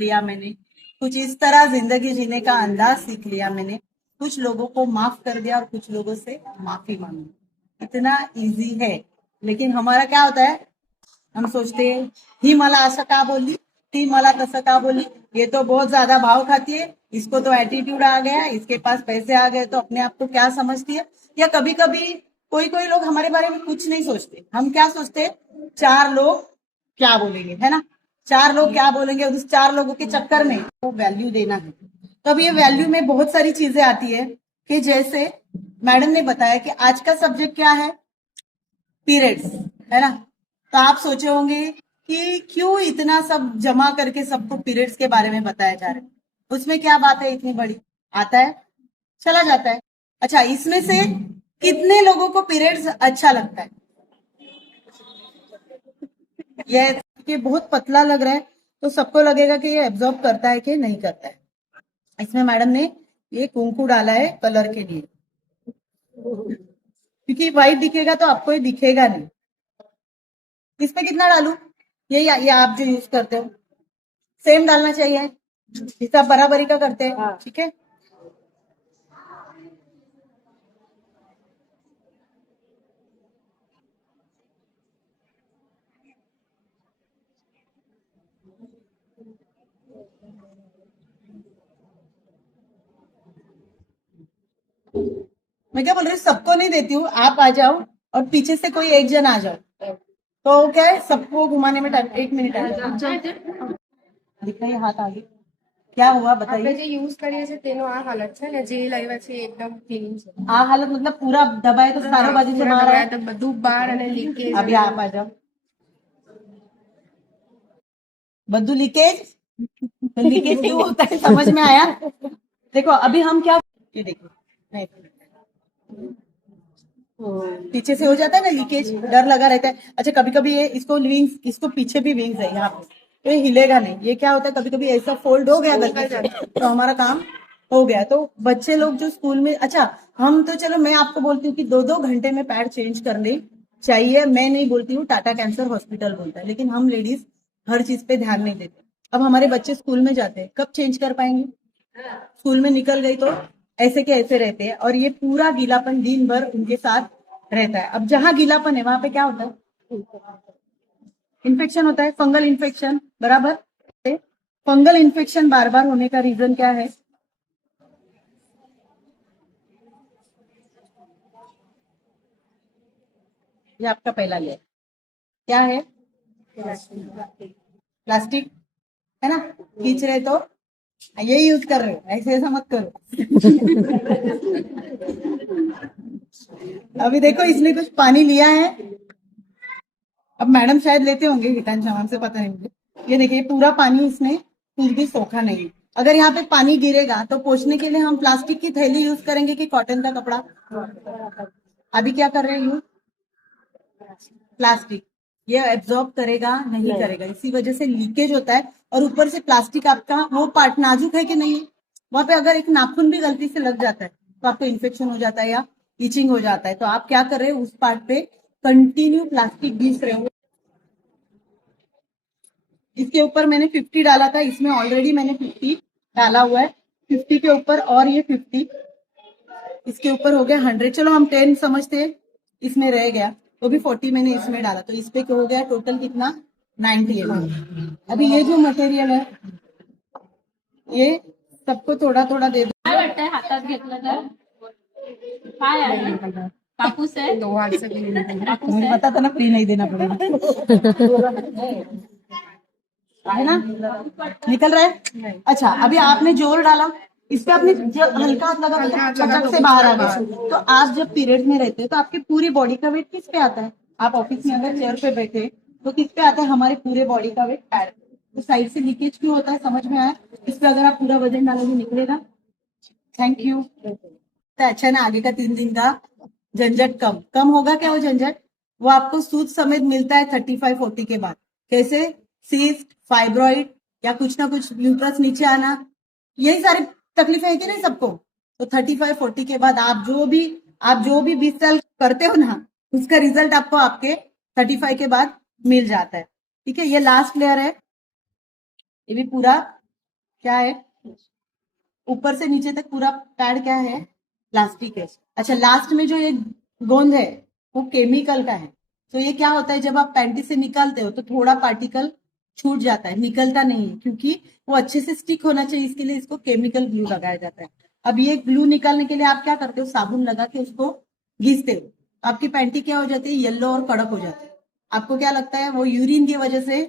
लिया मैंने, कुछ इस तरह जिंदगी जीने का अंदाज सीख लिया मैंने, कुछ लोगों को माफ कर दिया और कुछ लोगों से माफी मांगी। इतना इजी है। लेकिन हमारा क्या होता है, हम सोचते हैं ही मला असं का बोली, ती मला तसं का बोली, ये तो बहुत ज्यादा भाव खाती है, इसको तो एटीट्यूड आ गया, इसके पास पैसे आ गए तो अपने आप को क्या समझती है। या कभी कभी कोई कोई लोग हमारे बारे में कुछ नहीं सोचते, हम क्या सोचते हैं, चार लोग क्या बोलेंगे, है ना, चार लोग क्या बोलेंगे, उस चार लोगों के चक्कर में वो वैल्यू देना है। तो अब ये वैल्यू में बहुत सारी चीजें आती है कि जैसे मैडम ने बताया कि आज का सब्जेक्ट क्या है, पीरियड्स, है ना। तो आप सोचे होंगे कि क्यों इतना सब जमा करके सबको पीरियड्स के बारे में बताया जा रहा है, उसमें क्या बात है इतनी बड़ी, आता है चला जाता है। अच्छा, इसमें से कितने लोगों को पीरियड्स अच्छा लगता है, ये बहुत पतला लग रहा है तो सबको लगेगा कि ये एब्जॉर्ब करता है कि नहीं करता है। इसमें मैडम ने ये कुंकू डाला है कलर के लिए, क्योंकि व्हाइट दिखेगा तो आपको ये दिखेगा नहीं। इसमें कितना डालू, ये आप जो यूज करते हो सेम डालना चाहिए, हिसाब बराबरी का करते हैं, ठीक है। मैं क्या बोल रही हूँ, सबको नहीं देती हूँ, आप आ जाओ और पीछे से कोई एक जन आ जाओ, तो क्या है सबको घुमाने में टाइम, 1 मिनट आ जाओ। दिखाइए हाथ आगे, क्या हुआ बताइए। જે યુઝ કરીએ છીએ તેનો આ હાલત છે ને, જે લાવ્યા છે એકદમ ક્લીન છે। આ હાલત मतलब पूरा दबाए तो सारा बाजू से बाहर आए, તો બધું બહાર અને લીકેજ अभी आप आ जाओ। बद्दू लीकेज, तो लीकेज क्यों होता है समझ में आया। देखो अभी हम क्या, ये देखो नहीं, पीछे से हो जाता है ना लीकेज, डर लगा रहता है। अच्छा कभी कभी ये इसको विंग्स, इसको पीछे भी विंग्स है यहाँ पे, तो ये हिलेगा नहीं। ये क्या होता है कभी कभी ऐसा फोल्ड हो गया गलती से तो हमारा काम हो गया। तो बच्चे लोग जो स्कूल में, अच्छा हम तो चलो मैं आपको बोलती हूँ कि 2-2 घंटे में पैड चेंज करने चाहिए, मैं नहीं बोलती हूँ, टाटा कैंसर हॉस्पिटल बोलता है, लेकिन हम लेडीज हर चीज पे ध्यान नहीं देते। अब हमारे बच्चे स्कूल में जाते हैं, कब चेंज कर पाएंगे, स्कूल में निकल गई तो ऐसे के ऐसे रहते हैं, और ये पूरा गीलापन दिन भर उनके साथ रहता है। अब जहां गीलापन है वहां पे क्या होता है, इन्फेक्शन होता है, फंगल इन्फेक्शन, बराबर। फंगल इन्फेक्शन बार बार होने का रीजन क्या है, ये आपका पहला लेयर क्या है, प्लास्टिक, है ना, खींच रहे तो ये यूज कर रहे हो, ऐसे ऐसा मत करो। अभी देखो इसने कुछ पानी लिया है, अब मैडम शायद लेते होंगे, हितांशा मैम से पता नहीं मुझे। ये देखिए पूरा पानी इसने कुछ भी सोखा नहीं। अगर यहाँ पे पानी गिरेगा तो पोंछने के लिए हम प्लास्टिक की थैली यूज करेंगे कि कॉटन का कपड़ा, अभी क्या कर रहे हैं यूज, प्लास्टिक। ये एब्जॉर्ब करेगा नहीं करेगा, इसी वजह से लीकेज होता है। और ऊपर से प्लास्टिक आपका वो पार्ट नाजुक है कि नहीं है, वहां पे अगर एक नाखून भी गलती से लग जाता है तो आपको इन्फेक्शन हो जाता है या इचिंग हो जाता है। तो आप क्या कर रहे हो, उस पार्ट पे कंटिन्यू प्लास्टिक घिस रहे हो। इसके ऊपर मैंने 50 डाला था, इसमें ऑलरेडी मैंने 50 डाला हुआ है, 50 के ऊपर और ये 50, इसके ऊपर हो गया 100। चलो हम 10 समझते हैं, इसमें रह गया तो भी 40 मैंने इसमें डाला, तो इस पे हो गया टोटल कितना, 90 ml। अभी ये जो मटेरियल है ये सबको थोड़ा थोड़ा दे दो। काय वाटतंय हातात घेतलं तर काय आहे, कापूस आहे, लोहाचं क्लीन कापूस मुझे आहे। पता था ना फ्री नहीं देना पड़ेगा, है ना, निकल रहा है। अच्छा अभी आपने जोर डाला, इस पे आपने हल्का हाथ लगा तो चटक से बाहर आ गया। तो आप जब पीरियड में रहते हैं तो आपकी पूरी बॉडी का वेट किस पे आता है, आप ऑफिस में अगर चेयर पे बैठे तो किस पे आता है, हमारे पूरे बॉडी का वेट पैड। तो साइड से लीकेज क्यों होता है समझ में आया, इस पे अगर आप पूरा वजन डालोगे निकलेगा। Thank you. तो अच्छा ना, आगे का 3 दिन का झंझट कम कम होगा क्या, वो झंझट वो आपको सूद समेत मिलता है 35-40 के बाद। कैसे, सिस्ट, फाइब्रॉइड या कुछ ना कुछ यूट्रस नीचे आना, यही सारी तकलीफें है कि नहीं सबको। तो 35-40 के बाद आप जो भी 20 साल करते हो ना, उसका रिजल्ट आपको आपके 35 के बाद मिल जाता है। ठीक है, ये लास्ट लेयर है, ये भी पूरा क्या है, ऊपर से नीचे तक पूरा पैड क्या है, प्लास्टिक है। अच्छा, लास्ट में जो ये गोंद है वो केमिकल का है। तो ये क्या होता है, जब आप पैंटी से निकालते हो तो थोड़ा पार्टिकल छूट जाता है, निकलता नहीं है, क्योंकि वो अच्छे से स्टिक होना चाहिए, इसके लिए इसको केमिकल ग्लू लगाया जाता है। अब ये ग्लू निकालने के लिए आप क्या करते हो, साबुन लगा के उसको घिसते हो, आपकी पैंटी क्या हो जाती है, येलो और कड़क हो जाती है। आपको क्या लगता है, वो यूरिन की वजह से,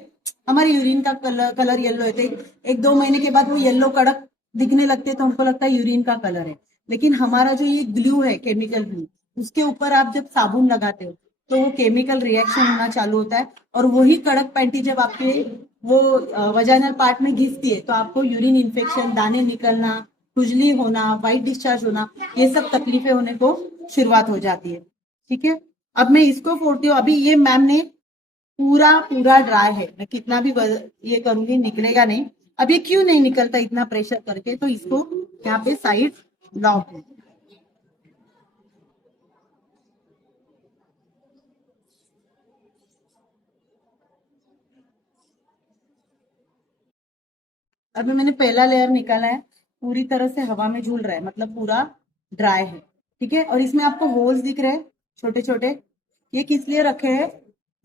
हमारे यूरिन का कलर येलो है, तो एक दो महीने के बाद वो येलो कड़क दिखने लगते हैं, तो हमको लगता है यूरिन का कलर है। लेकिन हमारा जो ये ग्लू है, केमिकल ग्लू, उसके ऊपर आप जब साबुन लगाते हो तो वो केमिकल रिएक्शन होना चालू होता है, और वही कड़क पैंटी जब आपके वो वजाइनल पार्ट में घिसती है तो आपको यूरिन इन्फेक्शन, दाने निकलना, खुजली होना, वाइट डिस्चार्ज होना, ये सब तकलीफें होने को शुरुआत हो जाती है। ठीक है, अब मैं इसको फोड़ती हूँ। अभी ये मैम ने पूरा पूरा ड्राई है, मैं कितना भी ये करूंगी निकलेगा नहीं। अब ये क्यों नहीं निकलता इतना प्रेशर करके, तो इसको यहाँ पे साइड लॉक है। अभी मैंने पहला लेयर निकाला है, पूरी तरह से हवा में झूल रहा है, मतलब पूरा ड्राई है। ठीक है, और इसमें आपको होल्स दिख रहे हैं छोटे छोटे, ये किस लिए रखे हैं,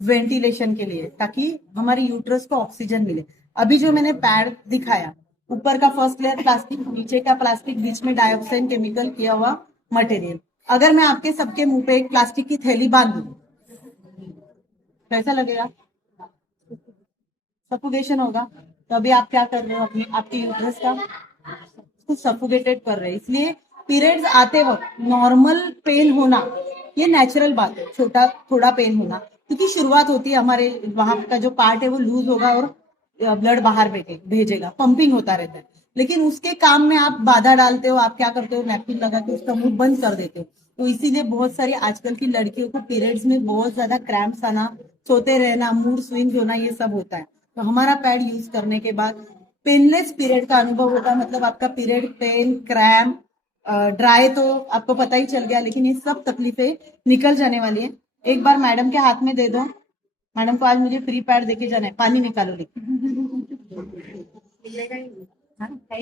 वेंटिलेशन के लिए, ताकि हमारे यूट्रस को ऑक्सीजन मिले। अभी जो मैंने पैड दिखाया, ऊपर का फर्स्ट लेयर प्लास्टिक, नीचे का प्लास्टिक, बीच में डाइऑक्साइन केमिकल किया हुआ मटेरियल। अगर मैं आपके सबके मुंह पे एक प्लास्टिक की थैली बांध दूं, कैसा लगेगा, सफोकेशन होगा। तो अभी आप क्या कर रहे हो, अपने आपके यूट्रस का कुछ सफोकेटेड कर रहे हैं। इसलिए पीरियड्स आते वक्त नॉर्मल पेन होना ये नेचुरल बात है, छोटा थोड़ा पेन होना, क्योंकि शुरुआत होती है, हमारे वहां का जो पार्ट है वो लूज होगा और ब्लड बाहर भेजेगा, पंपिंग होता रहता है। लेकिन उसके काम में आप बाधा डालते हो, आप क्या करते हो, नैपकिन लगा के उसका मुंह बंद कर देते हो। तो इसीलिए बहुत सारी आजकल की लड़कियों को पीरियड्स में बहुत ज्यादा क्रैम्प्स आना, सोते रहना, मूड स्विंग्स होना, ये सब होता है। तो हमारा पैड यूज करने के बाद पेनलेस पीरियड का अनुभव होगा, मतलब आपका पीरियड पेन, क्रैम्प, ड्राई तो आपको पता ही चल गया, लेकिन ये सब तकलीफें निकल जाने वाली है। एक बार मैडम के हाथ में दे दो, मैडम को आज मुझे फ्री पैड देके जाना है, पानी निकालो लेकिन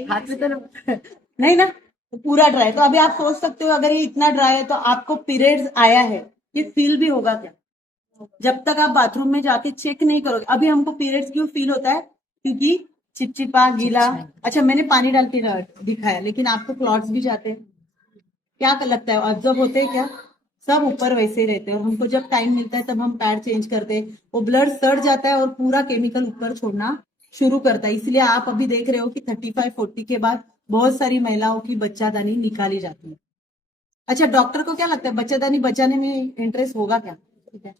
हाथ में तो नहीं ना, तो पूरा ड्राई। तो अभी आप सोच सकते हो, अगर ये इतना ड्राई है तो आपको पीरियड्स आया है, ये फील भी होगा क्या, जब तक आप बाथरूम में जाके चेक नहीं करोगे। अभी हमको पीरियड्स क्यों फील होता है, क्योंकि चिपचिपा गीला। अच्छा, मैंने पानी डाल के दिखाया, लेकिन आपको क्लॉट्स भी जाते हैं, क्या लगता है, ऑब्जर्व होते हैं क्या, सब ऊपर वैसे ही रहते हैं, और हमको जब टाइम मिलता है तब हम पैड चेंज करते हैं, वो ब्लड सड़ जाता है और पूरा केमिकल ऊपर छोड़ना शुरू करता है। इसलिए आप अभी देख रहे हो कि 35-40 के बाद बहुत सारी महिलाओं की बच्चादानी निकाली जाती है। अच्छा, डॉक्टर को क्या लगता है, बच्चादानी बचाने में इंटरेस्ट होगा क्या, ठीक है,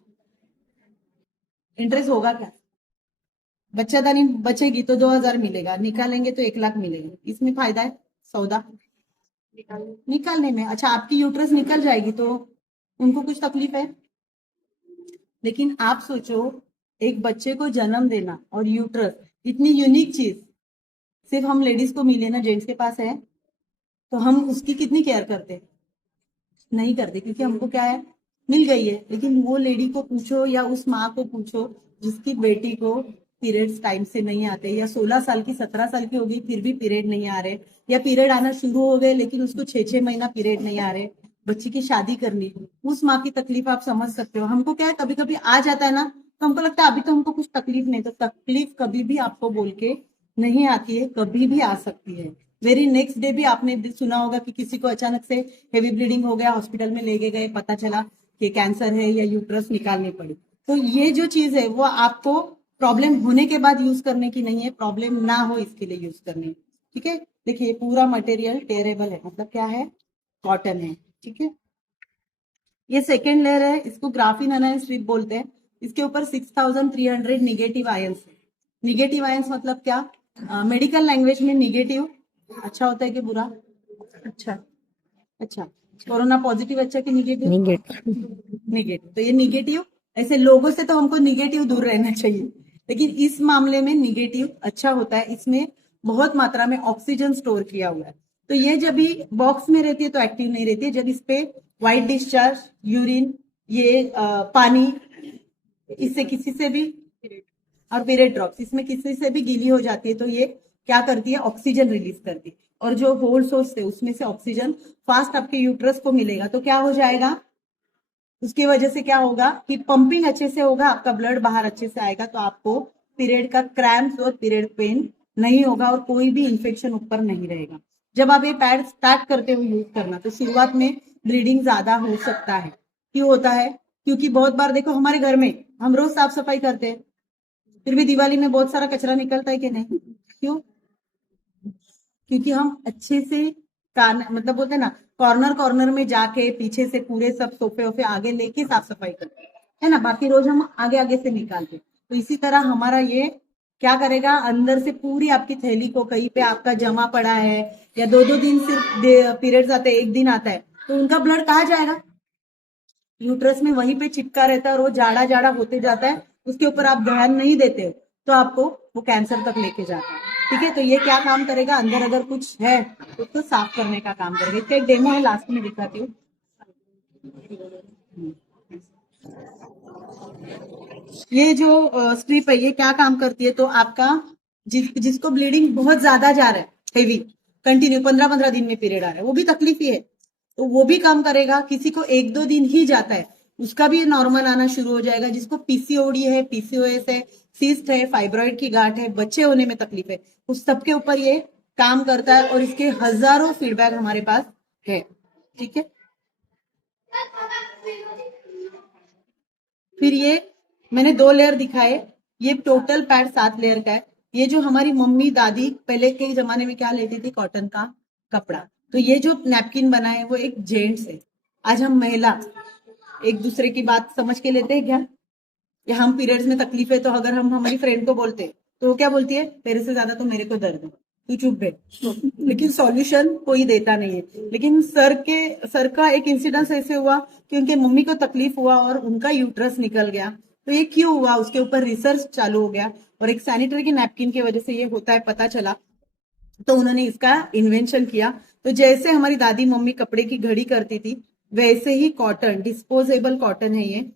इंटरेस्ट होगा क्या, बच्चादानी बचेगी तो 2000 मिलेगा, निकालेंगे तो 1 लाख मिलेगा, इसमें फायदा है सौदा निकालने में। अच्छा, आपकी यूट्रस निकल जाएगी तो उनको कुछ तकलीफ है, लेकिन आप सोचो, एक बच्चे को जन्म देना और यूट्रस, इतनी यूनिक चीज सिर्फ हम लेडीज को मिले ना, जेंट्स के पास है, तो हम उसकी कितनी केयर करते, नहीं करते, क्योंकि हमको क्या है, मिल गई है। लेकिन वो लेडी को पूछो या उस माँ को पूछो जिसकी बेटी को पीरियड्स टाइम से नहीं आते, या 16 साल की 17 साल की हो गई फिर भी पीरियड नहीं आ रहे, या पीरियड आना शुरू हो गए लेकिन उसको 6-6 महीना पीरियड नहीं आ रहे, बच्ची की शादी करनी, उस माँ की तकलीफ आप समझ सकते हो। हमको क्या है, कभी कभी आ जाता है ना, तो हमको लगता है अभी तो हमको कुछ तकलीफ नहीं, तो तकलीफ कभी भी आपको बोल के नहीं आती है, कभी भी आ सकती है। वेरी नेक्स्ट डे भी आपने सुना होगा कि किसी को अचानक से हेवी ब्लीडिंग हो गया, हॉस्पिटल में ले गए, पता चला कि कैंसर है या यूट्रस निकालनी पड़ी। तो ये जो चीज है वो आपको प्रॉब्लम होने के बाद यूज करने की नहीं है, प्रॉब्लम ना हो इसके लिए यूज करनी है। ठीक है, देखिए पूरा मटेरियल टेरेबल है, मतलब क्या है, कॉटन है। ठीक है, ये सेकेंड लेयर है, इसको ग्राफीन अनायन स्ट्रिप बोलते हैं। इसके ऊपर 6300 निगेटिव आयंस है। निगेटिव आयंस मतलब क्या, मेडिकल लैंग्वेज में निगेटिव अच्छा होता है कि बुरा, अच्छा, अच्छा, कोरोना पॉजिटिव अच्छा कि निगेटिव, निगेटिव। तो ये निगेटिव, ऐसे लोगों से तो हमको निगेटिव दूर रहना चाहिए, लेकिन इस मामले में निगेटिव अच्छा होता है, इसमें बहुत मात्रा में ऑक्सीजन स्टोर किया हुआ है। तो ये जब भी बॉक्स में रहती है तो एक्टिव नहीं रहती है, जब इस पे व्हाइट डिस्चार्ज, यूरिन, ये पानी, इससे किसी से भी, और पीरियड ड्रॉप्स इसमें किसी से भी गीली हो जाती है तो ये क्या करती है, ऑक्सीजन रिलीज करती है, और जो होल सोर्स है उसमें से ऑक्सीजन फास्ट आपके यूट्रस को मिलेगा, तो क्या हो जाएगा, उसकी वजह से क्या होगा कि पंपिंग अच्छे से होगा, आपका ब्लड बाहर अच्छे से आएगा, तो आपको पीरियड का क्रैम्प्स और पीरियड पेन नहीं होगा और कोई भी इंफेक्शन ऊपर नहीं रहेगा। जब आप ये पैड स्टार्ट करते हो यूज करना, तो शुरुआत में ब्लीडिंग ज्यादा हो सकता है। क्यों होता है, क्योंकि बहुत बार देखो हमारे घर में हम रोज साफ सफाई करते हैं, फिर भी दिवाली में बहुत सारा कचरा निकलता है कि नहीं, क्यों, क्योंकि हम अच्छे से कान मतलब बोलते हैं ना, कॉर्नर कॉर्नर में जाके पीछे से पूरे सब सोफे वोफे आगे लेके साफ सफाई करते हैं, है ना, बाकी रोज हम आगे आगे से निकालते। तो इसी तरह हमारा ये क्या करेगा, अंदर से पूरी आपकी थैली को, कहीं पे आपका जमा पड़ा है या 2-2 दिन सिर्फ पीरियड्स आते हैं, 1 दिन आता है, तो उनका ब्लड कहाँ जाएगा, यूट्रस में वहीं पे चिपका रहता है और वो जाड़ा जाड़ा होते जाता है, उसके ऊपर आप ध्यान नहीं देते हो तो आपको वो कैंसर तक लेके जाता है। ठीक है, तो ये क्या काम करेगा, अंदर अगर कुछ है तो उसको साफ करने का काम करेगा। इसका एक डेमो है, लास्ट में दिखाती हूँ। ये जो स्ट्रिप है ये क्या काम करती है, तो आपका जिसको ब्लीडिंग बहुत ज्यादा जा रहा है, हेवी, कंटिन्यू 15-15 दिन में पीरियड आ रहा है, वो भी तकलीफ ही है, तो वो भी काम करेगा। किसी को 1-2 दिन ही जाता है, उसका भी नॉर्मल आना शुरू हो जाएगा। जिसको पीसीओडी है, पीसीओएस है, सिस्ट है, फाइब्रॉइड की गांठ है, बच्चे होने में तकलीफ है, उस सबके ऊपर ये काम करता है और इसके हजारों फीडबैक हमारे पास है। ठीक है, फिर ये मैंने 2 लेयर दिखाए, ये टोटल पैड 7 लेयर का है। ये जो हमारी मम्मी दादी पहले के जमाने में क्या लेती थी, कॉटन का कपड़ा, तो ये जो नैपकिन बना है वो एक जेंट्स है। आज हम महिला एक दूसरे की बात समझ के लेते हैं क्या, या हम पीरियड्स में तकलीफ है तो अगर हम हमारी फ्रेंड को बोलते तो वो क्या बोलती है, तेरे से ज्यादा तो मेरे को दर्द है, तू चुप बैठ। लेकिन सॉल्यूशन कोई देता नहीं है। लेकिन सर का एक इंसिडेंस ऐसे हुआ कि उनके मम्मी को तकलीफ हुआ और उनका यूट्रस निकल गया। तो ये क्यों हुआ, उसके ऊपर रिसर्च चालू हो गया और एक सैनिटरी की नैपकिन की वजह से ये होता है पता चला, तो उन्होंने इसका इन्वेंशन किया। तो जैसे हमारी दादी मम्मी कपड़े की घड़ी करती थी, वैसे ही कॉटन, डिस्पोजेबल कॉटन है ये।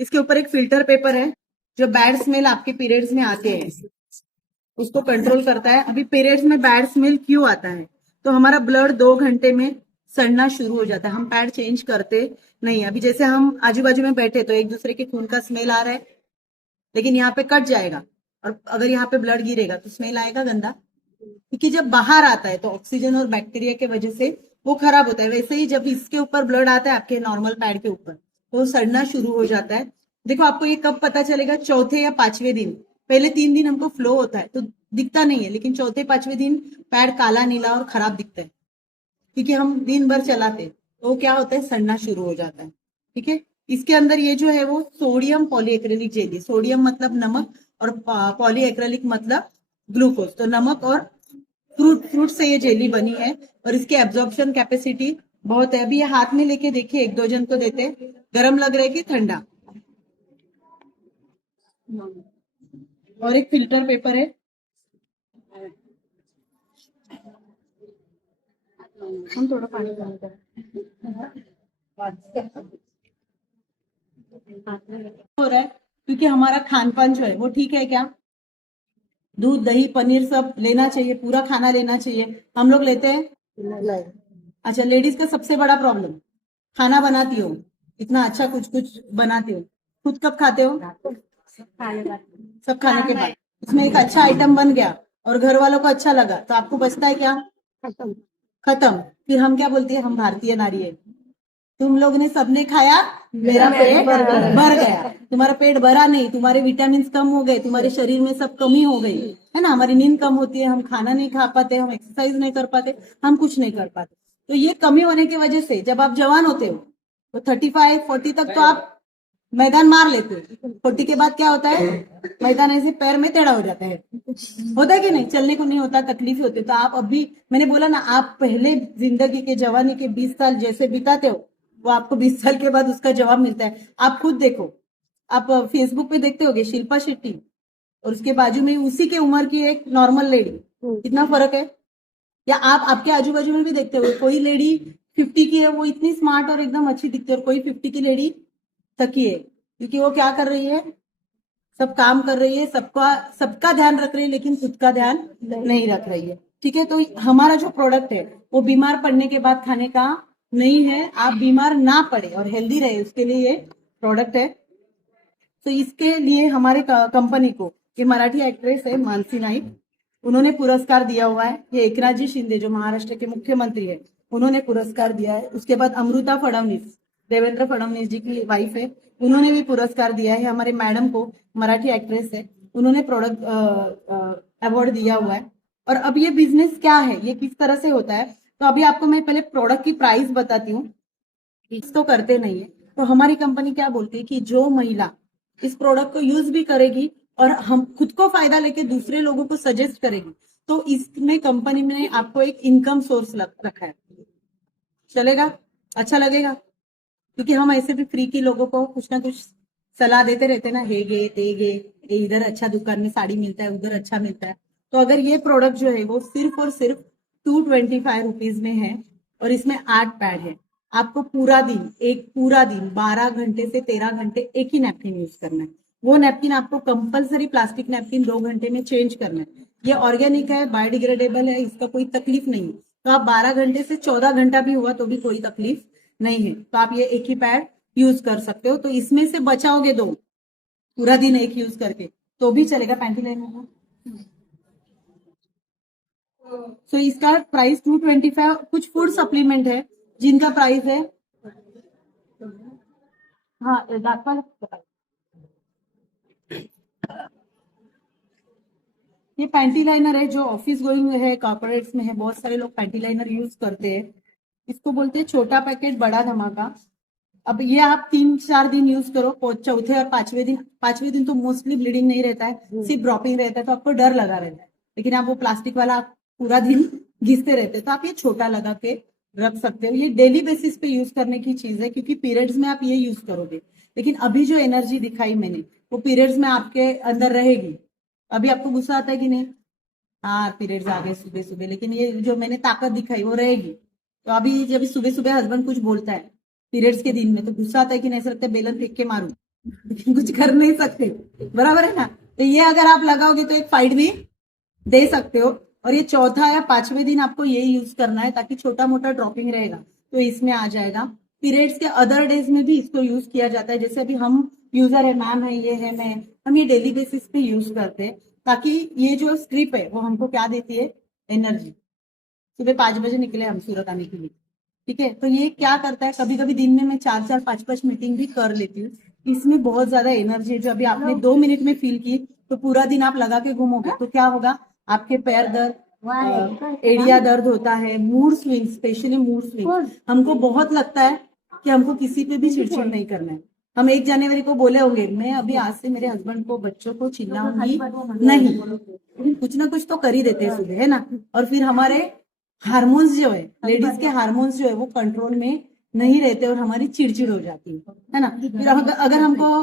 इसके ऊपर एक फिल्टर पेपर है जो बैड स्मेल आपके पीरियड्स में आते हैं उसको कंट्रोल करता है। अभी पीरियड्स में बैड स्मेल क्यों आता है, तो हमारा ब्लड 2 घंटे में सड़ना शुरू हो जाता है, हम पैड चेंज करते नहीं। अभी जैसे हम आजू बाजू में बैठे तो एक दूसरे के खून का स्मेल आ रहा है, लेकिन यहाँ पे कट जाएगा और अगर यहाँ पे ब्लड गिरेगा तो स्मेल आएगा गंदा, क्योंकि जब बाहर आता है तो ऑक्सीजन और बैक्टीरिया के वजह से वो खराब होता है। वैसे ही जब इसके ऊपर ब्लड आता है आपके नॉर्मल पैड के ऊपर, तो सड़ना शुरू हो जाता है। देखो आपको ये कब पता चलेगा, चौथे या 5वें दिन। पहले 3 दिन हमको फ्लो होता है तो दिखता नहीं है, लेकिन चौथे 5वें दिन पैड काला नीला और खराब दिखता है, क्योंकि हम दिन भर चलाते तो क्या होता है, सड़ना शुरू हो जाता है। ठीक है, इसके अंदर ये जो है वो सोडियम पॉलीएक्रेलिक जेली, सोडियम मतलब नमक और पॉलीएक्रेलिक मतलब ग्लूकोज, तो नमक और फ्रूट से ये जेली बनी है और इसकी एब्जॉर्प्शन कैपेसिटी बहुत है। अभी ये हाथ में लेके देखिए, 1-2 जन को देते, गर्म लग रहा है कि ठंडा। और एक फिल्टर पेपर है, हम थोड़ा पानी गर्म करें हो रहा है, क्योंकि हमारा खान पान जो है वो ठीक है क्या, दूध दही पनीर सब लेना चाहिए, पूरा खाना लेना चाहिए, हम लोग लेते हैं। अच्छा, लेडीज का सबसे बड़ा प्रॉब्लम, खाना बनाती हो, इतना अच्छा कुछ कुछ बनाती हो, खुद कब खाते हो, सब खाने के बाद। उसमें एक अच्छा आइटम बन गया और घर वालों को अच्छा लगा तो आपको बचता है क्या, खत्म। फिर हम क्या बोलते हैं, हम भारतीय नारी है, तुम लोग ने सबने खाया, मेरा पेट भर गया, तुम्हारा पेट भरा नहीं, तुम्हारे विटामिन कम हो गए, तुम्हारे शरीर में सब कमी हो गई है ना, हमारी नींद कम होती है, हम खाना नहीं खा पाते, हम एक्सरसाइज नहीं कर पाते, हम कुछ नहीं कर पाते। तो ये कमी होने की वजह से जब आप जवान होते हो तो 35-40 तक तो आप मैदान मार लेते हो, 40 के बाद क्या होता है, मैदान ऐसे पैर में टेढ़ा हो जाता है, होता है कि नहीं, चलने को नहीं होता, तकलीफ होती है। तो आप अभी, मैंने बोला ना, आप पहले जिंदगी के जवानी के 20 साल जैसे बिताते हो, वो आपको 20 साल के बाद उसका जवाब मिलता है। आप खुद देखो, आप फेसबुक पे देखते होगे शिल्पा शेट्टी और उसके बाजू में उसी के उम्र की एक नॉर्मल लेडी, कितना फर्क है। या आप आपके आजू बाजू में भी देखते हो, कोई लेडी 50 की है, वो इतनी स्मार्ट और एकदम अच्छी दिखती है, और कोई 50 की लेडी थकी है, क्योंकि वो क्या कर रही है, सब काम कर रही है, सबका ध्यान रख रही है, लेकिन खुद का ध्यान नहीं रख रही है। ठीक है, तो हमारा जो प्रोडक्ट है वो बीमार पड़ने के बाद खाने का नहीं है, आप बीमार ना पड़े और हेल्दी रहे उसके लिए ये प्रोडक्ट है। तो इसके लिए हमारे कंपनी को, ये मराठी एक्ट्रेस है मानसी नाईक, उन्होंने पुरस्कार दिया हुआ है। ये एकनाथजी शिंदे जो महाराष्ट्र के मुख्यमंत्री है, उन्होंने पुरस्कार दिया है। उसके बाद अमृता फडणवीस, देवेंद्र फडणवीस जी की वाइफ है, उन्होंने भी पुरस्कार दिया है। हमारे मैडम को, मराठी एक्ट्रेस है, उन्होंने प्रोडक्ट अवार्ड दिया हुआ है। और अब ये बिजनेस क्या है, ये किस तरह से होता है, तो अभी आपको मैं पहले प्रोडक्ट की प्राइस बताती हूँ। तो करते नहीं है, तो हमारी कंपनी क्या बोलती है कि जो महिला इस प्रोडक्ट को यूज भी करेगी और हम खुद को फायदा लेके दूसरे लोगों को सजेस्ट करेगी, तो इसमें कंपनी ने आपको एक इनकम सोर्स रखा है। चलेगा, अच्छा लगेगा, क्योंकि हम ऐसे भी फ्री की लोगों को कुछ ना कुछ सलाह देते रहते ना, हे गे ते गे, ये इधर अच्छा दुकान में साड़ी मिलता है, उधर अच्छा मिलता है। तो अगर ये प्रोडक्ट जो है वो सिर्फ और सिर्फ 225 रुपीज में है और इसमें 8 पैड है। आपको पूरा दिन, एक पूरा दिन 12 घंटे से 13 घंटे एक ही नैपकिन यूज करना है। वो नैपकिन आपको कंपलसरी प्लास्टिक नैपकिन 2 घंटे में चेंज करना है। ये ऑर्गेनिक है, बायोडिग्रेडेबल है, इसका कोई तकलीफ नहीं है। तो आप 12 घंटे से 14 घंटा भी हुआ तो भी कोई तकलीफ नहीं है, तो आप ये एक ही पैड यूज कर सकते हो। तो इसमें से बचाओगे 2, पूरा दिन एक यूज करके तो भी चलेगा। पैंटी लाइन में तो इसका प्राइस 225। कुछ फूड सप्लीमेंट है जिनका प्राइस है, हाँ दाखवा, ये पैंटी लाइनर है जो ऑफिस गोइंग है, कॉर्पोरेट्स में है, बहुत सारे लोग पैंटी लाइनर यूज करते हैं। इसको बोलते हैं छोटा पैकेट बड़ा धमाका। अब ये आप 3-4 दिन यूज करो, चौथे और पांचवें दिन तो मोस्टली ब्लीडिंग नहीं रहता है, सिर्फ ड्रॉपिंग रहता है, तो आपको डर लगा रहता है। लेकिन आप वो प्लास्टिक वाला आप पूरा दिन घिसते रहते हैं, तो आप ये छोटा लगा के रख सकते हो। ये डेली बेसिस पे यूज करने की चीज है, क्योंकि पीरियड्स में आप ये यूज करोगे। लेकिन अभी जो एनर्जी दिखाई मैंने, वो पीरियड्स में आपके अंदर रहेगी। अभी आपको गुस्सा आता है कि नहीं, हाँ पीरियड्स आ गए सुबह सुबह, लेकिन ये जो मैंने ताकत दिखाई वो रहेगी। तो अभी जब सुबह सुबह हस्बैंड कुछ बोलता है पीरियड्स के दिन में, तो गुस्सा आता है कि नहीं, ऐसा लगता है बेलन फेंक के मारूं, लेकिन कुछ कर नहीं सकते, बराबर है ना। तो ये अगर आप लगाओगे तो एक फाइट भी दे सकते हो। और ये चौथा या 5वें दिन आपको ये यूज करना है, ताकि छोटा मोटा ड्रॉपिंग रहेगा तो इसमें आ जाएगा। पीरियड्स के अदर डेज में भी इसको यूज किया जाता है, जैसे अभी हम यूजर है, मैम है, ये है, मैं, हम ये डेली बेसिस पे यूज करते हैं, ताकि ये जो स्क्रिप है वो हमको क्या देती है, एनर्जी। सुबह 5 बजे निकले हम सूरत आने के लिए, ठीक है, तो ये क्या करता है, कभी कभी दिन में मैं 4-4, 5-5 मीटिंग भी कर लेती हूँ। इसमें बहुत ज्यादा एनर्जी है, जो अभी आपने 2 मिनट में फील की, तो पूरा दिन आप लगा के घूमोगे तो क्या होगा, आपके पैर दर्द, एड़िया दर्द होता है, mood swing, specially mood swing. हमको बहुत लगता है कि हमको किसी पे भी चिड़चिड़ नहीं करना है। हम 1 जनवरी को बोले होंगे मैं अभी आज से मेरे हस्बैंड को, बच्चों को चिल्लाऊंगी नहीं, लेकिन कुछ ना कुछ तो कर ही देते हैं सुबह, है ना। और फिर हमारे हार्मोन्स जो है, लेडीज के हार्मोन्स जो है वो कंट्रोल में नहीं रहते और हमारी चिड़चिड़ हो जाती है ना। फिर अगर हमको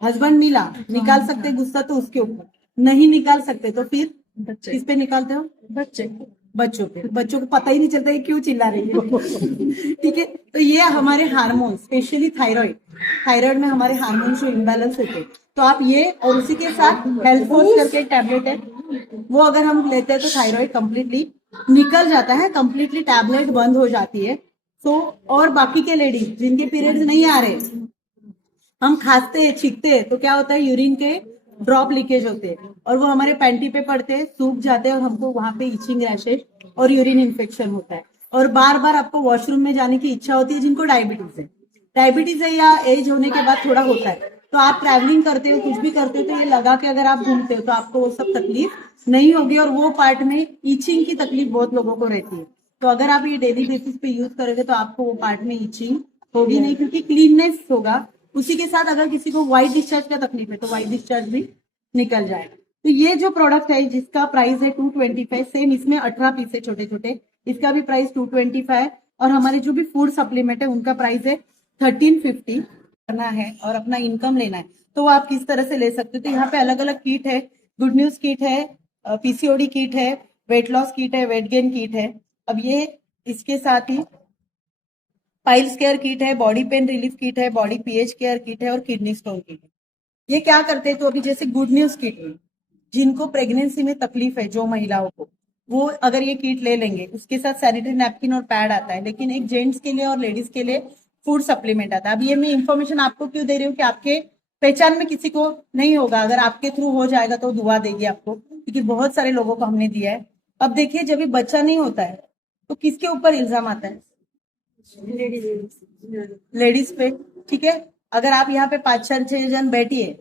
हस्बैंड मिला, निकाल सकते गुस्सा तो उसके ऊपर, नहीं निकाल सकते तो फिर किस पे निकालते हो, बच्चों पे। बच्चों को पता ही नहीं चलता है क्यों चिल्ला रही है। ठीक है, तो ये हमारे हार्मोन, स्पेशली थायराइड में हमारे हार्मोन जो इम्बैलेंस होते हैं, तो आप ये और उसी के साथ हेल्थ फोर्स करके टैबलेट है, वो अगर हम लेते हैं तो थायराइड कंप्लीटली निकल जाता है, कंप्लीटली टैबलेट बंद हो जाती है। सो और बाकी के लेडीज जिनके पीरियड्स नहीं आ रहे, हम खांसते हैं, छींकते हैं, तो क्या होता है, यूरिन के ड्रॉप लीकेज होते हैं और वो हमारे पैंटी पे पड़ते हैं, सूख जाते हैं और हमको वहां पे इचिंग, रैशेज और यूरिन इन्फेक्शन होता है। और बार बार आपको वॉशरूम में जाने की इच्छा होती है, जिनको डायबिटीज है या एज होने के बाद थोड़ा होता है, तो आप ट्रैवलिंग करते हो, कुछ भी करते हो, तो ये लगा के अगर आप घूमते हो तो आपको वो सब तकलीफ नहीं होगी। और वो पार्ट में इचिंग की तकलीफ बहुत लोगों को रहती है, तो अगर आप ये डेली बेसिस पे यूज करोगे तो आपको वो पार्ट में इचिंग होगी नहीं, क्योंकि क्लीननेस होगा। उसी के साथ अगर किसी को व्हाइट डिस्चार्ज का तकलीफ है तो व्हाइट डिस्चार्ज भी निकल जाएगा। तो ये जो प्रोडक्ट है जिसका प्राइस है 225, सेम इसमें 18 पीस है छोटे छोटे, इसका भी प्राइस 225। और हमारे जो भी फूड सप्लीमेंट है उनका प्राइस है 1350 करना है और अपना इनकम लेना है, तो वो आप किस तरह से ले सकते हो। तो यहाँ पे अलग अलग किट है, गुड न्यूज किट है, पीसीओडी किट है, वेट लॉस किट है, वेट गेन किट है। अब ये इसके साथ ही पाइल्स केयर किट है, बॉडी पेन रिलीफ किट है, बॉडी पीएच केयर किट है और किडनी स्टोन किट है। ये क्या करते हैं, तो अभी जैसे गुड न्यूज किट है, जिनको प्रेगनेंसी में तकलीफ है, जो महिलाओं को, वो अगर ये किट ले लेंगे, उसके साथ सैनिटरी नैपकिन और पैड आता है। लेकिन एक जेंट्स के लिए और लेडीज के लिए फूड सप्लीमेंट आता है। अब ये मैं इन्फॉर्मेशन आपको क्यों दे रही हूँ कि आपके पहचान में किसी को नहीं होगा, अगर आपके थ्रू हो जाएगा तो दुआ देगी आपको, क्योंकि बहुत सारे लोगों को हमने दिया है। अब देखिए, जब ये बच्चा नहीं होता है तो किसके ऊपर इल्जाम आता है? लेडीज पे। ठीक है, अगर आप यहाँ पे 5-6 जन बैठिए,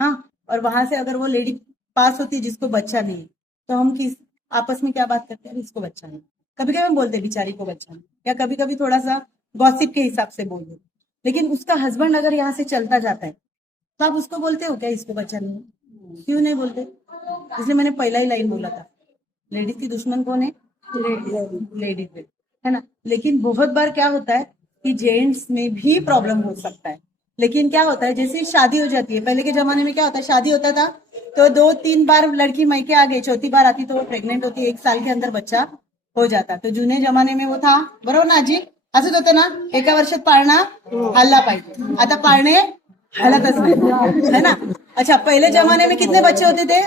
हाँ, और वहां से अगर वो लेडी पास होती है जिसको बच्चा नहीं है, तो हम किस आपस में क्या बात करते हैं? इसको बच्चा नहीं। कभी कभी हम बोलते हैं बेचारी को बच्चा नहीं, या कभी कभी थोड़ा सा गॉसिप के हिसाब से बोल देते। लेकिन उसका हस्बैंड अगर यहाँ से चलता जाता है तो आप उसको बोलते हो क्या इसको बच्चा नहीं है? क्यों नहीं बोलते? इसलिए मैंने पहला ही लाइन बोला था, लेडीज की दुश्मन कौन है? लेडीज है ना। लेकिन बहुत बार क्या होता है कि जेंट्स में भी प्रॉब्लम हो सकता है। लेकिन क्या होता है, जैसे शादी हो जाती है, पहले के जमाने में क्या होता है, शादी होता था तो 2-3 बार लड़की मायके आ गई, चौथी बार आती तो वो प्रेग्नेंट होती, 1 साल के अंदर बच्चा हो जाता। तो जुने जमाने में वो था, बरोबर ना आजी? असंच होतं ना, एका वर्षात पाळणा हल्ला पाहिजे, आता पाळणे हलतच नाही, है ना। अच्छा, पहले जमाने में कितने बच्चे होते थे?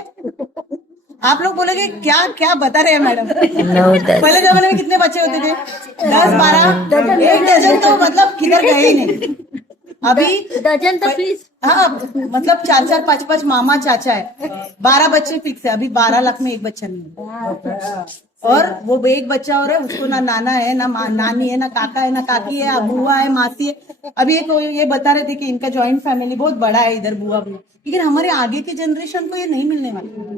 आप लोग बोलेंगे क्या क्या बता रहे हैं मैडम? पहले जमाने में कितने बच्चे होते थे? 10-12, 1 डजन तो मतलब किधर गए ही नहीं। अभी डजन तो प्लीज। हाँ, मतलब 4-4, 5-5 मामा चाचा है, 12 बच्चे फिक्स है। अभी 12 लाख में एक बच्चा नहीं है, और वो एक बच्चा हो रहा है, उसको ना नाना है, ना नानी है, ना काका है, ना काकी है, बुआ है, मासी है। अभी एक ये बता रहे थे कि इनका जॉइंट फैमिली बहुत बड़ा है इधर, बुआ बुआ। लेकिन हमारे आगे की जनरेशन को ये नहीं मिलने वाला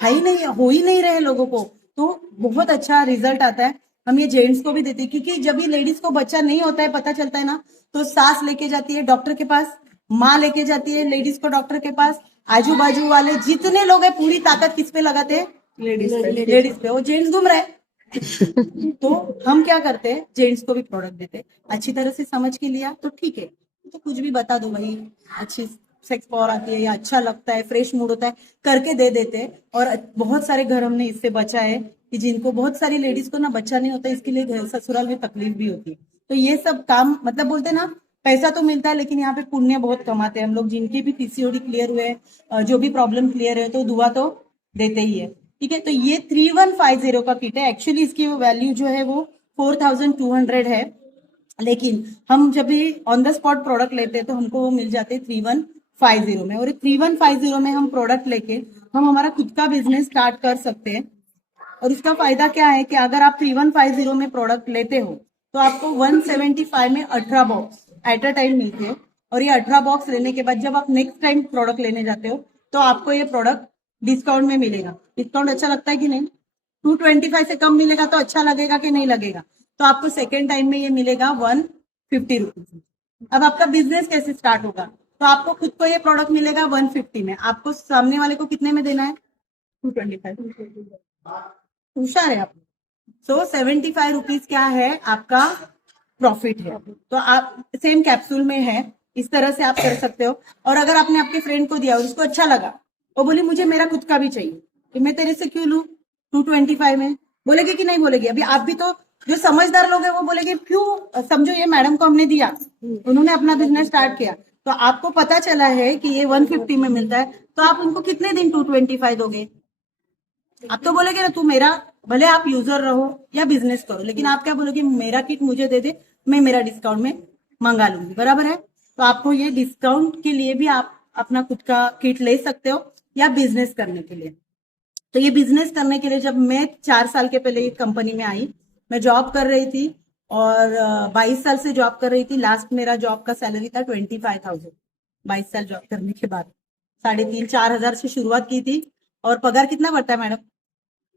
है ही नहीं, हो ही नहीं रहे लोगों को। तो बहुत अच्छा रिजल्ट आता है। हम ये जेंट्स को भी देते हैं, क्योंकि जब ये लेडीज को बच्चा नहीं होता है, पता चलता है ना, तो सास लेके जाती है डॉक्टर के पास, माँ लेके जाती है लेडीज को डॉक्टर के पास, आजू बाजू वाले जितने लोग हैं पूरी ताकत किस पे लगाते हैं? लेडीज पे। वो जेंट्स घूम रहे हैं। तो हम क्या करते हैं, जेंट्स को भी प्रोडक्ट देते हैं। अच्छी तरह से समझ के लिया तो ठीक है, तो कुछ भी बता दो भाई, अच्छी सेक्स पावर आती है या अच्छा लगता है, फ्रेश मूड होता है, करके दे देते हैं। और बहुत सारे घर हमने इससे बचा है कि जिनको, बहुत सारी लेडीज को ना बच्चा नहीं होता, इसके लिए घर ससुराल में तकलीफ भी होती है। तो ये सब काम, मतलब बोलते हैं ना, पैसा तो मिलता है लेकिन यहाँ पे पुण्य बहुत कमाते हैं हम लोग। जिनके भी पीसीओडी क्लियर हुए, जो भी प्रॉब्लम क्लियर है, तो दुआ तो देते ही है। ठीक है, तो ये 3150 का किट है। एक्चुअली इसकी वैल्यू जो है वो 4200 है, लेकिन हम जब भी ऑन द स्पॉट प्रोडक्ट लेते हैं तो हमको वो मिल जाते हैं 3150 में। और 3150 में हम प्रोडक्ट लेके हम हमारा खुद का बिजनेस स्टार्ट कर सकते हैं। और इसका फायदा क्या है कि अगर आप 3150 में प्रोडक्ट लेते हो तो आपको 175 में 18 बॉक्स एट अ टाइम मिलते हैं। और ये 18 बॉक्स लेने के बाद जब आप नेक्स्ट टाइम प्रोडक्ट लेने जाते हो तो आपको ये प्रोडक्ट डिस्काउंट में मिलेगा। डिस्काउंट अच्छा लगता है कि नहीं? 225 से कम मिलेगा तो अच्छा लगेगा कि नहीं लगेगा? तो आपको सेकेंड टाइम में ये मिलेगा 150 रुपीज। अब आपका बिजनेस कैसे स्टार्ट होगा? तो आपको खुद को ये प्रोडक्ट मिलेगा 150 में, आपको सामने वाले को कितने में देना है? 225। होशियार है आप। सो 75 रुपीज क्या है आपका प्रॉफिट है। तो आप सेम कैप्सूल में है, इस तरह से आप कर सकते हो। और अगर आपने आपके फ्रेंड को दिया और उसको अच्छा लगा, वो बोली मुझे मेरा खुद का भी चाहिए, तो मैं तेरे से क्यों लूं 225 में? बोलेगी कि नहीं बोलेगी? अभी आप भी तो, जो समझदार लोग हैं वो बोलेंगे क्यों, समझो ये मैडम को हमने दिया, उन्होंने अपना बिजनेस स्टार्ट किया, तो आपको पता चला है कि ये 150 में मिलता है, तो आप उनको कितने दिन 225 दोगे? आप तो बोलेगे ना, तू मेरा, भले आप यूजर रहो या बिजनेस करो, लेकिन आप क्या बोलोगे? मेरा किट मुझे दे दे, मैं मेरा डिस्काउंट में मंगा लूंगी, बराबर है? तो आपको ये डिस्काउंट के लिए भी आप अपना खुद का किट ले सकते हो, या बिजनेस करने के लिए। तो ये बिजनेस करने के लिए जब मैं 4 साल के पहले एक कंपनी में आई, मैं जॉब कर रही थी और 22 साल से जॉब कर रही थी। लास्ट मेरा जॉब का सैलरी था 25,000। 22 साल जॉब करने के बाद 3,500-4 हजार से शुरुआत की थी। और पगार कितना बढ़ता है मैडम?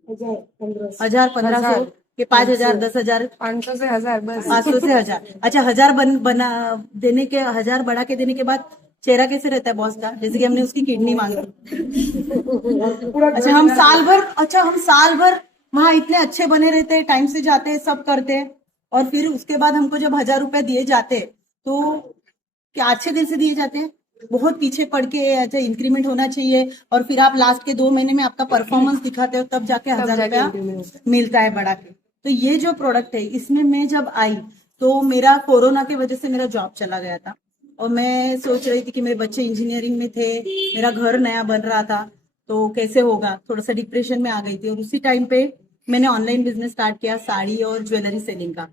1,000-1,500 के 5,000, 10,000, 500 से 1000 बस। 500 से 1000। अच्छा, 1000 बना देने के, 1000 बढ़ा के देने के बाद चेहरा कैसे रहता है बॉस का? जैसे कि हमने उसकी किडनी मांगी। अच्छा, हम साल भर वहां इतने अच्छे बने रहते हैं, टाइम से जाते हैं, सब करते हैं, और फिर उसके बाद हमको जब 1000 रुपए दिए जाते तो क्या अच्छे दिल से दिए जाते हैं? बहुत पीछे पड़ के, अच्छा इंक्रीमेंट होना चाहिए, और फिर आप लास्ट के 2 महीने में आपका परफॉर्मेंस दिखाते हो, तब जाके 1000 रुपया मिलता है बढ़ा के। तो ये जो प्रोडक्ट है, इसमें मैं जब आई तो मेरा कोरोना की वजह से मेरा जॉब चला गया था और मैं सोच रही थी कि मेरे बच्चे इंजीनियरिंग में थे, मेरा घर नया बन रहा था, तो कैसे होगा, थोड़ा सा डिप्रेशन में आ गई थी। और उसी टाइम पे मैंने ऑनलाइन बिजनेस स्टार्ट किया साड़ी और ज्वेलरी सेलिंग का।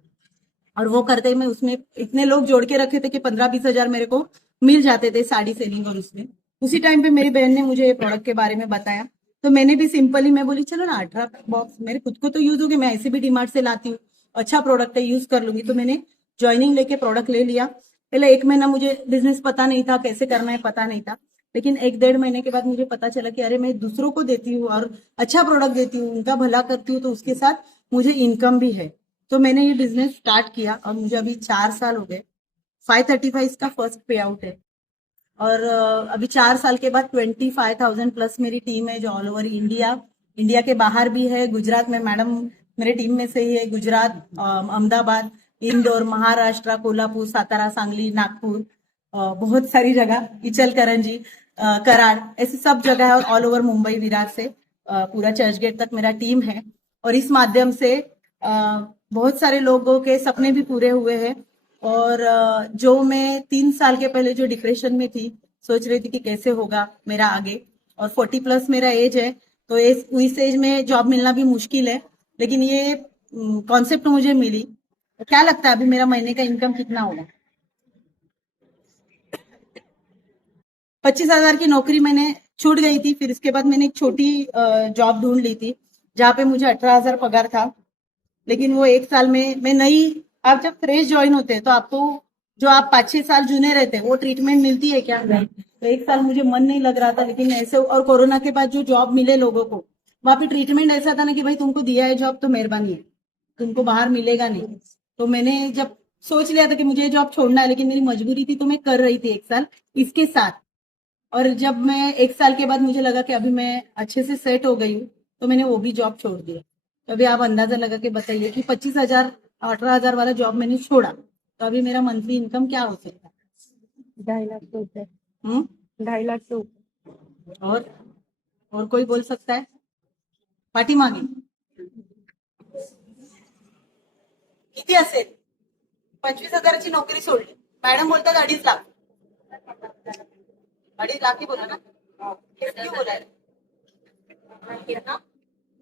और वो करते ही मैं उसमें इतने लोग जोड़ के रखे थे कि 15-20 हजार मेरे को मिल जाते थे साड़ी सेलिंग। और उसमें उसी टाइम पे मेरी बहन ने मुझे ये प्रोडक्ट के बारे में बताया, तो मैंने भी सिंपली मैं बोली चलो ना 18 बॉक्स मेरे खुद को तो यूज होगी, मैं ऐसे भी डीमार्ट से लाती हूँ, अच्छा प्रोडक्ट है यूज कर लूंगी। तो मैंने ज्वाइनिंग लेके प्रोडक्ट ले लिया। पहले 1 महीना मुझे बिजनेस पता नहीं था, कैसे करना है पता नहीं था, लेकिन 1-1.5 महीने के बाद मुझे पता चला कि अरे मैं दूसरों को देती हूँ और अच्छा प्रोडक्ट देती हूँ, उनका भला करती हूँ, तो उसके साथ मुझे इनकम भी है। तो मैंने ये बिजनेस स्टार्ट किया और मुझे अभी 4 साल हो गए। 535 इसका फर्स्ट पे आउट है। और अभी 4 साल के बाद 25,000 प्लस मेरी टीम है जो ऑल ओवर इंडिया, इंडिया के बाहर भी है। गुजरात में मैडम मेरे टीम में से ही है, गुजरात, अहमदाबाद, इंदौर, महाराष्ट्र, कोल्हापुर, सातारा, सांगली, नागपुर, बहुत सारी जगह, इचलकरंजी, कराड़, ऐसे सब जगह है। और ऑल ओवर मुंबई विरार से पूरा चर्चगेट तक मेरा टीम है। और इस माध्यम से बहुत सारे लोगों के सपने भी पूरे हुए हैं। और जो मैं 3 साल के पहले जो डिप्रेशन में थी, सोच रही थी कि कैसे होगा मेरा आगे, और 40+ मेरा एज है, तो इस एज में जॉब मिलना भी मुश्किल है, लेकिन ये कॉन्सेप्ट मुझे मिली। तो क्या लगता है अभी मेरा महीने का इनकम कितना होगा? 25,000 की नौकरी मैंने छूट गई थी, फिर इसके बाद मैंने एक छोटी जॉब ढूंढ ली थी जहाँ पे मुझे 18,000 पगार था। लेकिन वो 1 साल में मैं नई, आप जब फ्रेश ज्वाइन होते हैं तो आपको जो आप 5-6 साल जूने रहते हैं वो ट्रीटमेंट मिलती है क्या? नहीं। तो 1 साल मुझे मन नहीं लग रहा था, लेकिन ऐसे, और कोरोना के बाद जो जॉब मिले लोगों को, वहां पे ट्रीटमेंट ऐसा था ना कि भाई तुमको दिया है जॉब तो मेहरबानी है, तुमको बाहर मिलेगा नहीं। तो मैंने जब सोच लिया था कि मुझे ये जॉब छोड़ना है, लेकिन मेरी मजबूरी थी, तो मैं कर रही थी 1 साल इसके साथ। और जब मैं 1 साल के बाद मुझे लगा कि अभी मैं अच्छे से सेट हो गई हूँ, तो मैंने वो भी जॉब छोड़ दिया। तो अभी आप अंदाजा लगा के बताइए कि 25,000, 18,000 वाला जॉब मैंने छोड़ा, तो अभी मेरा मंथली इनकम क्या हो सकता है? 2.5 लाख से ऊपर। 2.5 लाख से ऊपर। और कोई बोल सकता है? पाठीमागे किती असेल? 25,000ची नोकरी सोडली, मॅडम बोलतात 2.5 लाख, 2.5 लाख ही बोला ना? क्यों बोला है? कितना?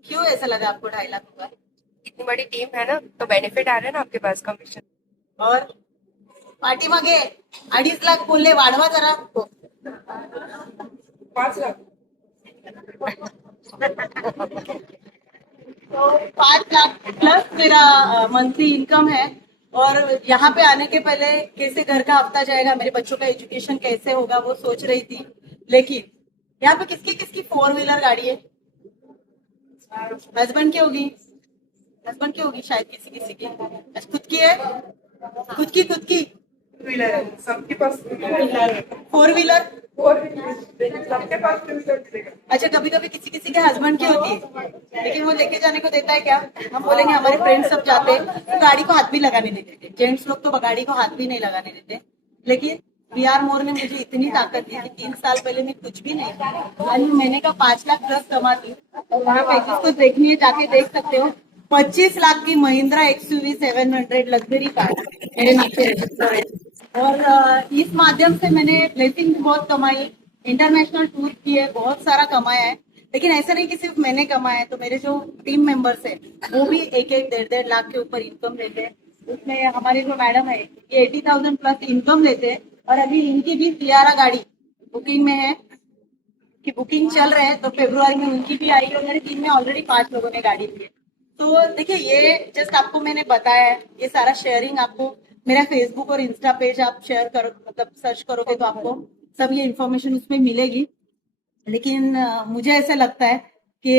क्यों ऐसा लगा आपको 2.5 लाख होगा? इतनी बड़ी टीम है ना, तो बेनिफिट आ रहा है ना आपके पास, कमीशन। और पाठीमागे 2.5 लाख बोलले, वाढवा जरा. 5 लाख। तो 5 लाख प्लस मेरा मंथली इनकम है। और यहाँ पे आने के पहले कैसे घर का हफ्ता जाएगा, मेरे बच्चों का एजुकेशन कैसे होगा, वो सोच रही थी। लेकिन यहाँ पे किसकी किसकी 4 व्हीलर गाड़ी है? हस्बैंड की होगी, हस्बैंड की होगी शायद, किसी किसी की। अच्छा, खुद की है? खुद की व्हीलर है सबके पास। 4 व्हीलर। सबके पास मिलेगा। अच्छा, कभी कभी किसी किसी के हस्बैंड की होती है, लेकिन वो लेके जाने को देता है क्या? हम बोलेंगे हमारे फ्रेंड्स सब जाते हैं तो गाड़ी को हाथ भी लगाने नहीं देते, जेंट्स लोग तो गाड़ी को हाथ भी नहीं लगाने देते। लेकिन VR मोर ने मुझे इतनी ताकत दी थी, 3 साल पहले मैं कुछ भी नहीं था, आज मैं महीने का 5 लाख प्लस कमाती हूँ। और वहाँ पैकेज को देखिए, जाके देख सकते हो, 25 लाख की महिंद्रा XUV 700 लग्जरी कार मेरे नीचे रजिस्टर है। और इस माध्यम से मैंने ब्लेसिंग बहुत कमाई, इंटरनेशनल टूर किए, बहुत सारा कमाया है। लेकिन ऐसा नहीं कि सिर्फ मैंने कमाया है, तो मेरे जो टीम मेंबर्स है वो भी 1-1, 1.5 लाख के ऊपर इनकम लेते हैं। उसमें हमारे जो मैडम है ये 80,000 प्लस इनकम लेते हैं। और अभी इनकी भी सियारा गाड़ी बुकिंग में है, कि बुकिंग चल रहे हैं, तो फरवरी में उनकी भी आई और मेरी टीम में ऑलरेडी 5 लोगों ने गाड़ी ली है। तो देखिए, ये जस्ट आपको मैंने बताया है, ये सारा शेयरिंग आपको मेरा फेसबुक और इंस्टा पेज आप शेयर करो, मतलब सर्च करोगे तो आपको सब ये इन्फॉर्मेशन उसमें मिलेगी। लेकिन मुझे ऐसा लगता है कि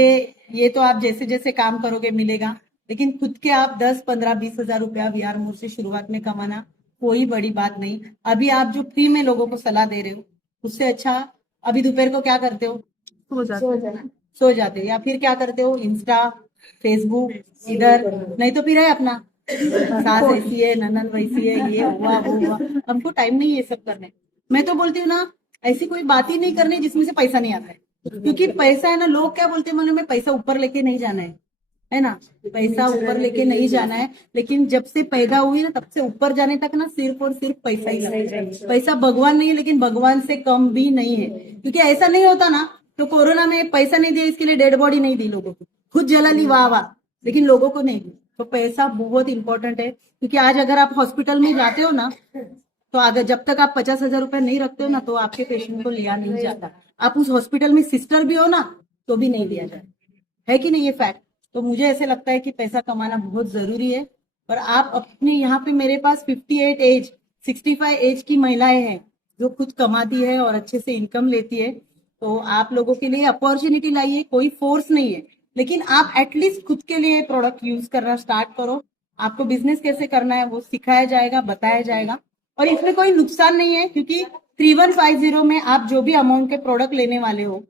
ये तो आप जैसे जैसे काम करोगे मिलेगा, लेकिन खुद के आप 10, 15, 20 हजार रुपया VR मोड से शुरुआत में कमाना कोई बड़ी बात नहीं। अभी आप जो फ्री में लोगों को सलाह दे रहे हो, उससे अच्छा अभी दोपहर को क्या करते हो? सो जाते हो, या फिर क्या करते हो? इंस्टा, फेसबुक, इधर, नहीं तो फिर है अपना सास ऐसी है, ननन वैसी है, ये हुआ वो हुआ। हमको टाइम नहीं है ये सब करने। मैं तो बोलती हूँ ना, ऐसी कोई बात ही नहीं करनी जिसमें से पैसा नहीं आता है, क्योंकि पैसा है ना, लोग क्या बोलते हैं मन में, पैसा ऊपर लेके नहीं जाना है, है ना। पैसा ऊपर लेके नहीं जाना है, लेकिन जब से पैदा हुई ना तब से ऊपर जाने तक ना सिर्फ और सिर्फ पैसा ही लगता है। पैसा भगवान नहीं है, लेकिन भगवान से कम भी नहीं है, क्योंकि ऐसा नहीं होता ना तो कोरोना में पैसा नहीं दिया, इसके लिए डेड बॉडी नहीं दी लोगों को, खुद जला ली वाह वाह, लेकिन लोगों को नहीं दी। तो पैसा बहुत इंपॉर्टेंट है, क्योंकि आज अगर आप हॉस्पिटल में जाते हो ना तो अगर जब तक आप 50,000 रुपए नहीं रखते हो ना तो आपके पेशेंट को लिया नहीं जाता। आप उस हॉस्पिटल में सिस्टर भी हो ना तो भी नहीं दिया जाता, है कि नहीं ये फैक्ट। तो मुझे ऐसे लगता है कि पैसा कमाना बहुत जरूरी है। और आप अपने यहाँ पे मेरे पास 58 एज 65 एज की महिलाएं हैं जो खुद कमाती है और अच्छे से इनकम लेती है। तो आप लोगों के लिए अपॉर्चुनिटी लाइए, कोई फोर्स नहीं है, लेकिन आप एटलीस्ट खुद के लिए प्रोडक्ट यूज करना स्टार्ट करो। आपको बिजनेस कैसे करना है वो सिखाया जाएगा, बताया जाएगा, और इसमें कोई नुकसान नहीं है, क्योंकि 3150 में आप जो भी अमाउंट के प्रोडक्ट लेने वाले हो,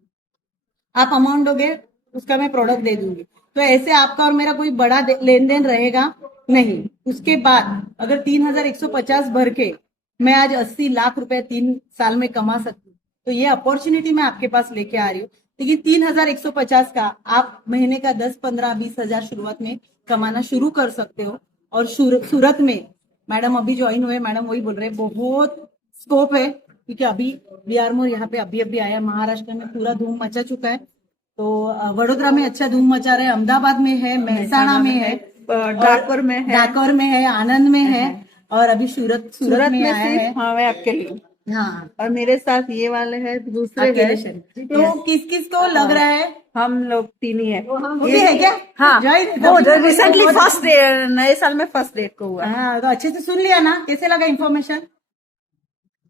आप अमाउंट दोगे उसका मैं प्रोडक्ट दे दूंगी। तो ऐसे आपका और मेरा कोई बड़ा लेन देन रहेगा नहीं। उसके बाद अगर 3150 भर के मैं आज 80 लाख रुपए 3 साल में कमा सकती हूँ, तो ये अपॉर्चुनिटी मैं आपके पास लेके आ रही हूँ। लेकिन 3150 का आप महीने का 10, 15, 20 हजार शुरुआत में कमाना शुरू कर सकते हो। और सूरत में मैडम अभी ज्वाइन हुए, मैडम वही बोल रहे हैं बहुत स्कोप है, क्योंकि अभी बीआर मोर यहाँ पे अभी आया, महाराष्ट्र में पूरा धूम मचा चुका है। तो वडोदरा में अच्छा धूम मचा रहे हैं, अहमदाबाद में है, मेहसाणा में है, डाकोर में है, डाकोर में है, आनंद में है, और अभी सूरत में आया है। हाँ मैं आपके लिए, हाँ, और मेरे साथ ये वाले हैं दूसरे अकेले हैं। शरीर। तो किस किस को लग रहा है हम लोग 3 ही है। वो भी है क्या? हाँ, Join- वो रिसेंटली फर्स्ट डे, नए साल में फर्स्ट डेट को हुआ। हाँ, तो अच्छे से सुन लिया ना, कैसे लगा इन्फॉर्मेशन।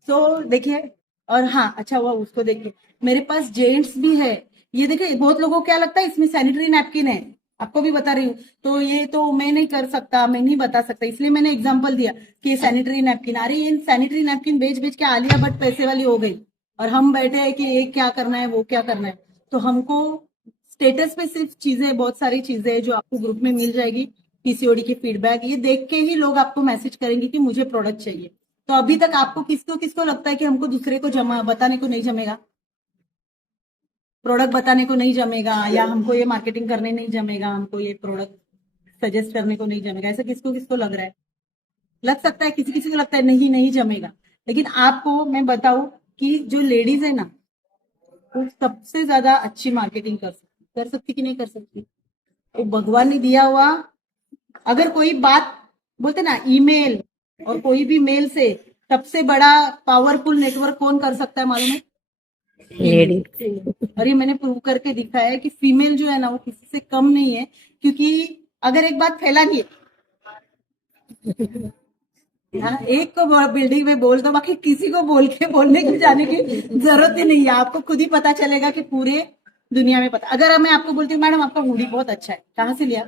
तो देखिए, और हाँ अच्छा हुआ उसको देखिए, मेरे पास जेंट्स भी है। ये देखिए, बहुत लोगों को क्या लगता है इसमें सैनिटरी नैपकिन है, आपको भी बता रही हूँ। तो ये तो मैं नहीं कर सकता, मैं नहीं बता सकता, इसलिए मैंने एग्जांपल दिया कि ये सैनिटरी नैपकिन। अरे ये सैनिटरी नैपकिन बेच बेच के आलिया भट्ट पैसे वाली हो गई, और हम बैठे हैं कि ये क्या करना है वो क्या करना है। तो हमको स्टेटस पे सिर्फ चीजें, बहुत सारी चीजें जो आपको ग्रुप में मिल जाएगी, पीसीओडी की फीडबैक, ये देख के ही लोग आपको मैसेज करेंगे कि मुझे प्रोडक्ट चाहिए। तो अभी तक आपको किसको किसको लगता है कि हमको दूसरे को बताने को नहीं जमेगा, प्रोडक्ट बताने को नहीं जमेगा, या हमको ये मार्केटिंग करने नहीं जमेगा, हमको ये प्रोडक्ट सजेस्ट करने को नहीं जमेगा, ऐसा किसको किसको लग रहा है? लग सकता है, किसी किसी को लगता है नहीं जमेगा। लेकिन आपको मैं बताऊं कि जो लेडीज है ना वो सबसे ज्यादा अच्छी मार्केटिंग कर सकती कि नहीं कर सकती? तो भगवान ने दिया हुआ, अगर कोई बात बोलते ना ईमेल और कोई भी मेल से सबसे बड़ा पावरफुल नेटवर्क कौन कर सकता है मालूम है? लेडी। और ये मैंने प्रूव करके दिखाया है कि फीमेल जो है ना वो किसी से कम नहीं है, क्योंकि अगर एक बात फैलानी है, हाँ, एक को बिल्डिंग में बोल दो, बाकी किसी को बोलने की जाने की जरूरत ही नहीं है। आपको खुद ही पता चलेगा कि पूरे दुनिया में पता। अगर मैं आपको बोलती हूँ मैडम आपका हुडी बहुत अच्छा है, कहाँ से लिया?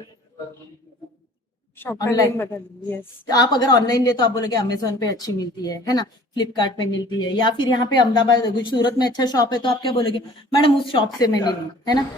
ऑनलाइन बता दीजिए। यस, तो आप अगर ऑनलाइन ले तो आप बोलोगे अमेजोन पे अच्छी मिलती है ना, फ्लिपकार्ट पे मिलती है, या फिर यहाँ पे अहमदाबाद सूरत में अच्छा शॉप है तो आप क्या बोलोगे, मैडम उस शॉप से मैंने ली, है ना।